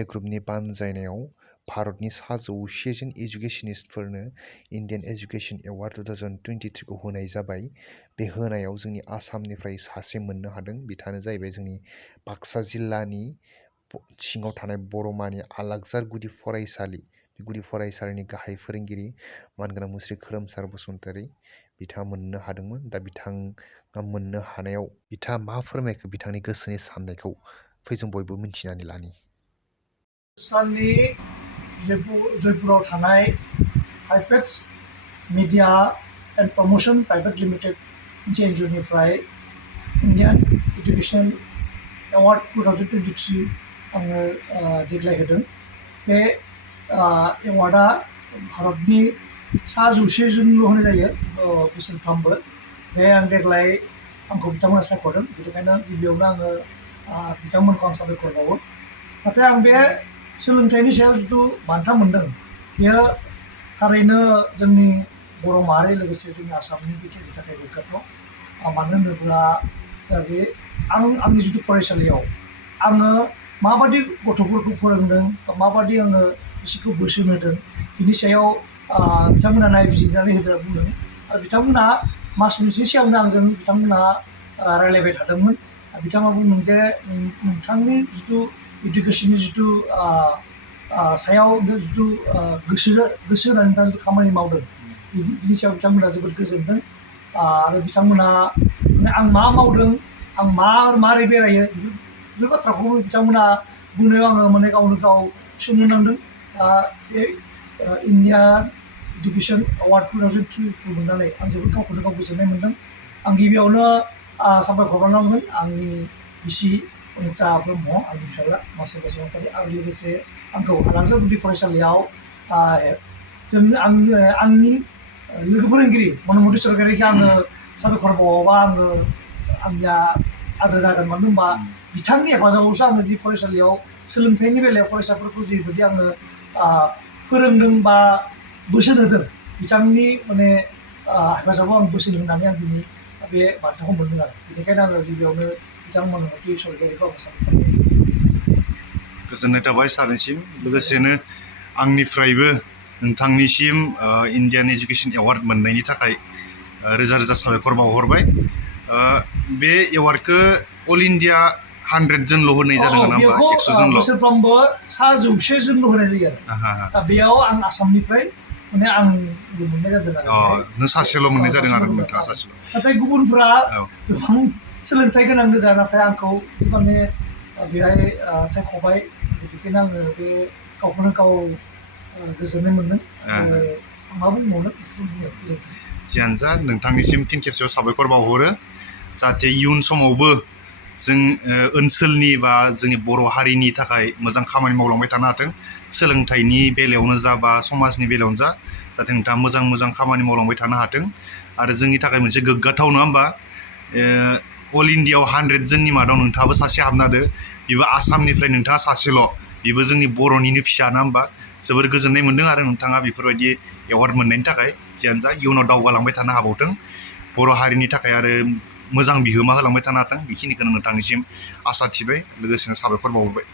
Media ग्रुपनि बानजायनायाव भारतनि 100 जन एजुकेशनिस्टफोरनो इन्डियान एजुकेशन एवार्ड 2023 खौ होनाय जाबाय। बे होनायाव जोंनि आसामनिफ्राय सासे मोननो हादों। बिथाङानो जाहैबाय जोंनि बाक्सा जिल्लानि सिङाव थानाय बर'मानि आलागजार गुदि फरायसालि। बे गुदि फरायसालिनि गाहाय फोरोंगिरि मानगोनां मुस्रि खोरोमसार बसुमतारी बिथाङा मोननो हादोंमोन। दा बिथाङा मोननो हानायाव बिथाङा मा फोरमायखो, बिथांनि गोसोनि साननायखौ फै जों बयबो मिन्थिनानै लानि। राजस्थाननि जयपुराव थानाय Hypex media and promotion private limited मोनसे एनजिअनिफ्राय इन्डियान एजुकेशन एवार्ड 2023 आङो देग्लाय होदों। बे एवार्डआ भारतनि 100 जनल' होनाय जायो बोसोरफ्रामबो। बे आं देग्लाय आंखौ बिथांमोना सायख'दों, बेनिखायनो गिबियावनो आङो बिथांमोनखौ आं साबायखर बावो। नाथाय आं बे सोलोंथाइनि सायाव जिथु बान्था मोनदों, बेयो थारैनो जोंनि बर' माहारि लोगोसे जोंनि आसामनि बिटिआरनि थाखाय गोग्गाथाव। मानो होनोब्ला बे आंनि जिथु फरायसालियाव आङो माबादि गथ'फोरखौ फोरोंदों, माबादि आङो बिसोरखौ बोसोन होदों, बिनि सायाव बिथांमोना नायबिजिरनानै होदों बुंदों। आरो बिथांमोना मास मोनसे सिगांनो आंजों बिथांमोना रायज्लायबाय थादोंमोन। बिथाङा बुंदों जे नोंथांनि जिथु इडुकेसननि जिथु सायाव जिथु गोसो होनानै नोंथाङा जिथु खामानि मावदों, बिनि सायाव बिथांमोना जोबोद गोजोनदों। आरो बिथांमोना आं मा मावदों, आं मारै बेरायो, बे बाथ्राखौबो बिथांमोना बुंनायाव आङो माने गावनो गाव सोमोनांदों। बे इन्डिया एजुकेशन एवार्ड 2023 मोननानै आं जोबोद गावखौनो गाव गोजोननाय मोनदों। आं गिबियावनो साबायखर बावनांगोन आंनि बिसि अनिता ब्रह्म, आंनि फिसाज्ला मासे बसुमतारी, आरो लोगोसे आंखौ आलागजार गुदि फरायसालियाव आंनि लोगो फोरोंगिरि मनमति सरकारिखौ आङो साबायखर बावाबा आंनिया आद्रा जागोन। मानो होनबा बिथांनि हेफाजाबावसो आङो जि फरायसालियाव सोलोंथाइनि बेलायाव फरायसाफोरखौ जिबायदि आङो फोरोंदों बा बोसोन होदों, बिथांनि माने हेफाजाबाव आं बोसोन होनानै आं दिनै बे बान्थाखौ मोनदों आरो। बेनिखायनो आङो गिबियावनो बिथां मनमति सरकारिखौ आं साबायखर बावो। गोजोननाय थाबाय सारनिसिम। लोगोसेनो आंनिफ्रायबो नोंथांनिसिम इन्डियान एजुकेशन एवार्ड मोननायनि थाखाय रोजा रोजा साबायखर बावहरबाय। बे एवार्डखौ अल इन्डिया 100 जनल' होनाय जादों नामा? 100 जनल'? बोसोरफ्रोमबो 100 जनल' होनाय जायो आरो। दा बेयाव आं आसामनिफ्राय माने आं मोननाय जादों आरो। नों सासेल' मोननाय जादों आरो नोंथाङा सासेल'। नाथाय गुबुनफोरा गोबां सोलोंथाइ गोनां गोजा, नाथाय आंखौ माने बेहाय सायख'बाय। बेनिखायनो आङो बे गावखौनो गाव गोजोननाय मोनदों। मा बुंबावनो, जियानो जा नोंथांनिसिम फिन खेबसेयाव साबायखर बावहरो। जाहाथे इयुन समावबो जों ओनसोलनि बा जोंनि बर' हारिनि थाखाय मोजां खामानि मावलांबाय थानो हाथों। सोलोंथाइनि बेलायावनो जा बा समाजनि बेलायावनो जा, जाहाथे नोंथाङा मोजां मोजां खामानि मावलांबाय थानो हाथों। आरो जोंनि थाखाय मोनसे गोग्गाथाव, नङा होमबा? अल इन्डियायाव 100 जननि मादाव नोंथाङाबो सासे हाबना हादो। बेबो आसामनिफ्राय नोंथाङा सासेल', बेबो जोंनि बर'निनो फिसा, नङा होमबा? जोबोर गोजोननाय मोनदों आरो नोंथाङा बेफोरबायदि एवार्ड मोननायनि थाखाय। जियानो जा इयुनाव दावगालांबाय थानो हाबावथों, बर' हारिनि थाखाय आरो मोजां बिहोमा होलांबाय थानो हाथों। बेखिनिखौनो नोंथांनिसिम आसा थिबाय, लोगोसेनो साबायखर बावबाय।